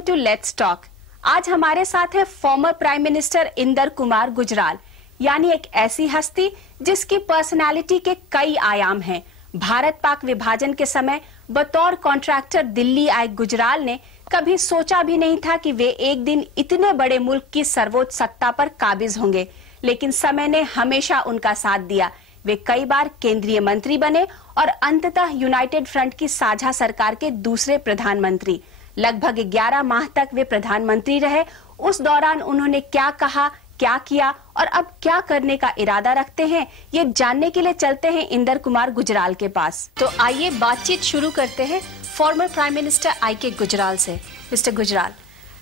Welcome to let's talk. आज हमारे साथ है former prime minister Inder Kumar Gujral, यानी एक ऐसी हस्ती जिसकी पर्सनालिटी के कई आयाम हैं। भारत पाक विभाजन के समय बतौर कॉन्ट्रैक्टर दिल्ली आए गुजराल ने कभी सोचा भी नहीं था कि वे एक दिन इतने बड़े मुल्क की सर्वोच्च सत्ता पर काबिज होंगे, लेकिन समय ने हमेशा उनका साथ दिया। वे कई बार केंद्रीय मंत्री बने और अंततः यूनाइटेड फ्रंट की साझा सरकार के दूसरे प्रधानमंत्री। लगभग 11 माह तक वे प्रधानमंत्री रहे। उस दौरान उन्होंने क्या कहा, क्या किया और अब क्या करने का इरादा रखते हैं, ये जानने के लिए चलते हैं इंदर कुमार गुजराल के पास। तो आइए बातचीत शुरू करते हैं former prime minister IK Gujral से। मिस्टर गुजराल,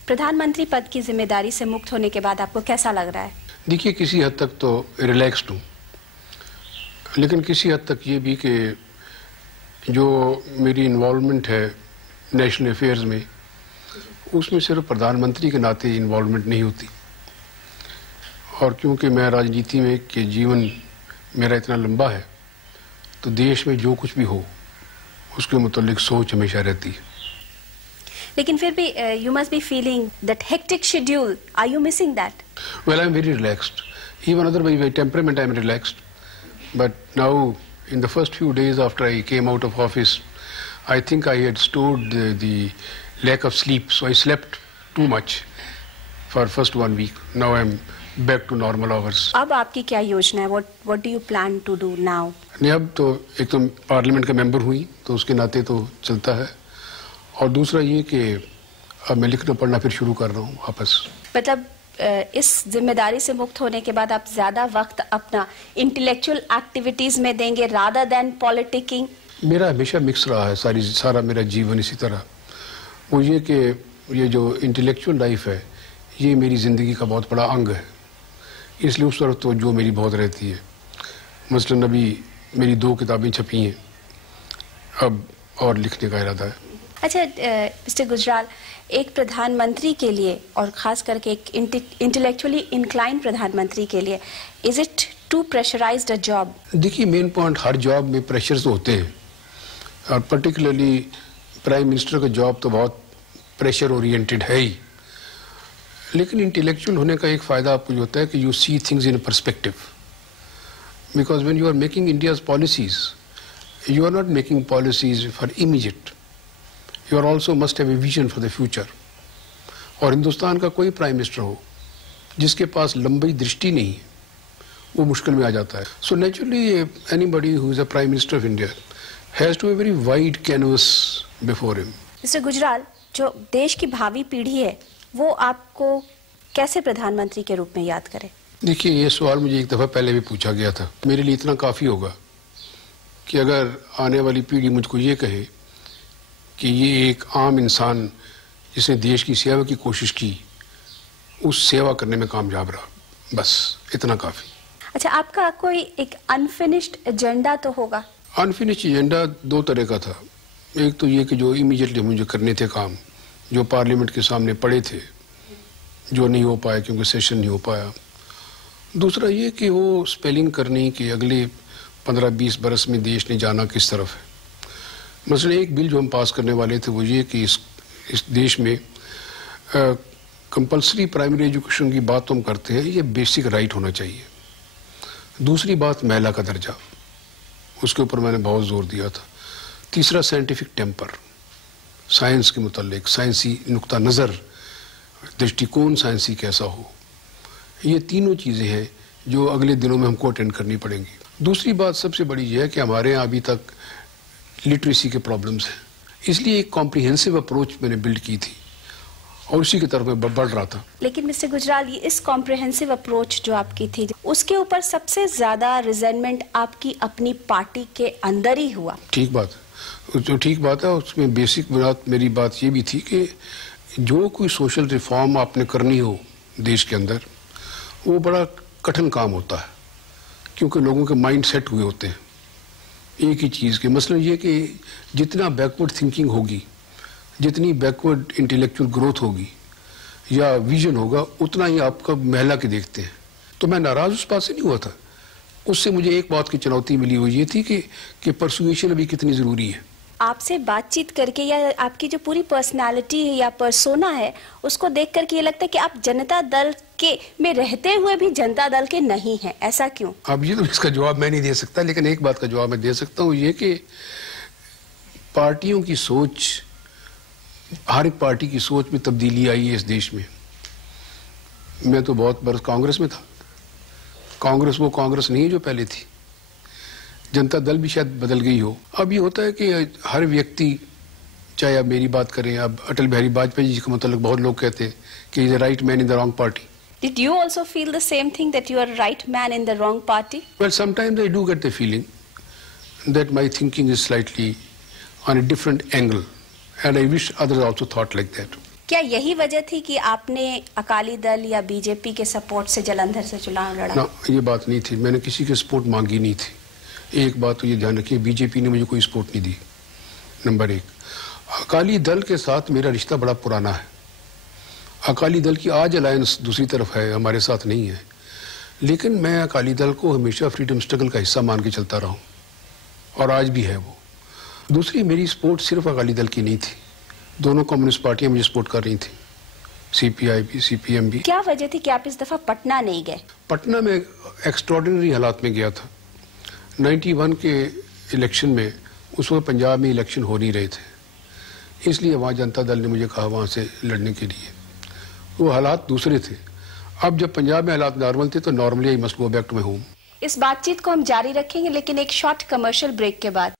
प्रधानमंत्री पद की जिम्मेदारी से मुक्त होने के बाद आपको कैसा लग रहा है? देखिए, किसी हद तक तो रिलैक्स्ड हूँ, लेकिन किसी हद तक ये भी कि जो मेरी इन्वॉल्वमेंट है नेशनल अफेयर्स में, उसमें सिर्फ प्रधानमंत्री के नाते इन्वॉल्वमेंट नहीं होती। और क्योंकि मैं राजनीति में के जीवन मेरा इतना लंबा है, तो देश में जो कुछ भी हो उसके मुतालिक सोच हमेशा रहती है। लेकिन फिर भी you must be feeling that hectic schedule, are you missing that? Well, I'm very relaxed. Even otherwise, by temperament, I'm relaxed. But now, in the first few days after I came out of office, I think I had stored the lack of sleep, so I slept too much for first 1 week. Now I'm back to normal hours. अब आपकी क्या योजना है? What do you plan to do now? नहीं, अब तो एक तो पार्लियामेंट का मेंबर हुई, तो उसके नाते तो चलता है, और दूसरा ये कि अब मैं लिखना पढ़ना फिर शुरू कर रहा हूँ वापस। मतलब इस जिम्मेदारी से मुक्त होने के बाद आप ज्यादा वक्त अपना इंटेलेक्चुअल एक्टिविटीज में देंगे रादर देन पॉलिटिकिंग? मेरा हमेशा मिक्स रहा है, सारा मेरा जीवन इसी तरह। वो ये कि ये जो इंटेलेक्चुअल लाइफ है, ये मेरी ज़िंदगी का बहुत बड़ा अंग है, इसलिए उस तरफ तो जो मेरी बहुत रहती है। मसलन अभी मेरी 2 किताबें छपी हैं, अब और लिखने का इरादा है। अच्छा मिस्टर गुजराल, एक प्रधानमंत्री के लिए और खास करके एक इंटेलेक्चुअली इंक्लाइन प्रधानमंत्री के लिए, is it too pressurised a job? देखिए, मेन पॉइंट, हर जॉब में प्रेशर्स होते हैं, और पर्टिकुलरली प्राइम मिनिस्टर का जॉब तो बहुत प्रेशर ओरिएंटेड है ही। लेकिन इंटेलेक्चुअल होने का एक फ़ायदा आपको ये होता है कि you see things in a perspective, because when you are making India's policies, you are not making policies for immediate, you are also must have a vision for the future. और हिंदुस्तान का कोई प्राइम मिनिस्टर हो जिसके पास लंबी दृष्टि नहीं है, वो मुश्किल में आ जाता है। So naturally anybody who is a prime minister of India has to a very wide canvas before him. Mister Gujral, जो देश की भावी पीढ़ी है वो आपको कैसे प्रधानमंत्री के रूप में याद करे? देखिए, ये सवाल मुझे एक दफ़ा पहले भी पूछा गया था। मेरे लिए इतना काफ़ी होगा कि अगर आने वाली पीढ़ी मुझको ये कहे कि ये एक आम इंसान जिसने देश की सेवा की कोशिश की, उस सेवा करने में कामयाब रहा, बस इतना काफ़ी। अच्छा, आपका कोई एक अनफिनिश्ड एजेंडा तो होगा? अनफिनिश्ड एजेंडा 2 तरह का था। एक तो ये कि जो इमीडिएटली मुझे करने थे काम, जो पार्लियामेंट के सामने पड़े थे, जो नहीं हो पाए क्योंकि सेशन नहीं हो पाया। दूसरा ये कि वो स्पेलिंग करनी कि अगले 15-20 बरस में देश ने जाना किस तरफ है। मसलन एक बिल जो हम पास करने वाले थे वो ये कि इस देश में कंपल्सरी प्राइमरी एजुकेशन की बात तो हम करते हैं, ये बेसिक राइट होना चाहिए। दूसरी बात, महिला का दर्जा, उसके ऊपर मैंने बहुत जोर दिया था। तीसरा, साइंटिफिक टेम्पर, साइंस के मुतालिक साइंसी नुक्ता नज़र, दृष्टिकोण साइंसी कैसा हो। ये तीनों चीज़ें हैं जो अगले दिनों में हमको अटेंड करनी पड़ेंगी। दूसरी बात सबसे बड़ी यह है कि हमारे यहाँ अभी तक लिटरेसी के प्रॉब्लम्स हैं, इसलिए एक कॉम्प्रिहेंसिव अप्रोच मैंने बिल्ड की थी और उसी की तरफ मैं बढ़ रहा था। लेकिन मिस्टर गुजराल, इस कॉम्प्रिहेंसिव अप्रोच जो आपकी थी, उसके ऊपर सबसे ज्यादा रिजेंटमेंट आपकी अपनी पार्टी के अंदर ही हुआ। ठीक बात, जो ठीक बात है, उसमें बेसिक बुनियाद मेरी बात ये भी थी कि जो कोई सोशल रिफॉर्म आपने करनी हो देश के अंदर, वो बड़ा कठिन काम होता है, क्योंकि लोगों के माइंड सेट हुए होते हैं एक ही चीज़ के। मसलन ये कि जितना बैकवर्ड थिंकिंग होगी, जितनी बैकवर्ड इंटेलेक्चुअल ग्रोथ होगी या विजन होगा, उतना ही आपका महिला के देखते हैं। तो मैं नाराज़ उस बात से नहीं हुआ था, उससे मुझे एक बात की चुनौती मिली, वो ये थी कि परसुएशन अभी कितनी ज़रूरी है। आपसे बातचीत करके या आपकी जो पूरी पर्सनालिटी या पर्सोना है उसको देख करके ये लगता है कि आप जनता दल के में रहते हुए भी जनता दल के नहीं हैं, ऐसा क्यों? अब ये तो इसका जवाब मैं नहीं दे सकता, लेकिन एक बात का जवाब मैं दे सकता हूँ, ये कि पार्टियों की सोच, हर एक पार्टी की सोच में तब्दीली आई है इस देश में। मैं तो बहुत बरस कांग्रेस में था। कांग्रेस वो कांग्रेस नहीं है जो पहले थी। जनता दल भी शायद बदल गई हो। अब ये होता है कि हर व्यक्ति, चाहे आप मेरी बात करें, अब अटल बिहारी वाजपेयी जी का मतलब बहुत लोग कहते हैं कि is the right man in the wrong party. Did you also feel the same thing, that you are right man in the wrong party? Well, sometimes I do get the feeling that my thinking is slightly on a different angle, and I wish others also thought like that. क्या यही वजह थी कि आपने अकाली दल या BJP के support से जलंधर से चुनाव लड़ा? ना, ये बात नहीं थी। मैंने किसी की सपोर्ट मांगी नहीं थी। एक बात तो ये ध्यान रखिए, बीजेपी ने मुझे कोई सपोर्ट नहीं दी, नंबर एक। अकाली दल के साथ मेरा रिश्ता बड़ा पुराना है। अकाली दल की आज अलायंस दूसरी तरफ है, हमारे साथ नहीं है, लेकिन मैं अकाली दल को हमेशा फ्रीडम स्ट्रगल का हिस्सा मान के चलता रहा हूँ, और आज भी है वो। दूसरी, मेरी सपोर्ट सिर्फ अकाली दल की नहीं थी, दोनों कम्युनिस्ट पार्टियां मुझे सपोर्ट कर रही थी, सीपीआई भी, सीपीएम भी। क्या वजह थी कि आप इस दफा पटना नहीं गए? पटना में एक्स्ट्रॉर्डिनरी हालात में गया था। 91 के इलेक्शन में, उस वक्त पंजाब में इलेक्शन हो नहीं रहे थे, इसलिए वहाँ जनता दल ने मुझे कहा वहाँ से लड़ने के लिए। वो हालात दूसरे थे। अब जब पंजाब में हालात नॉर्मल थे तो normally I must go back to my home. इस बातचीत को हम जारी रखेंगे, लेकिन एक शॉर्ट कमर्शियल ब्रेक के बाद।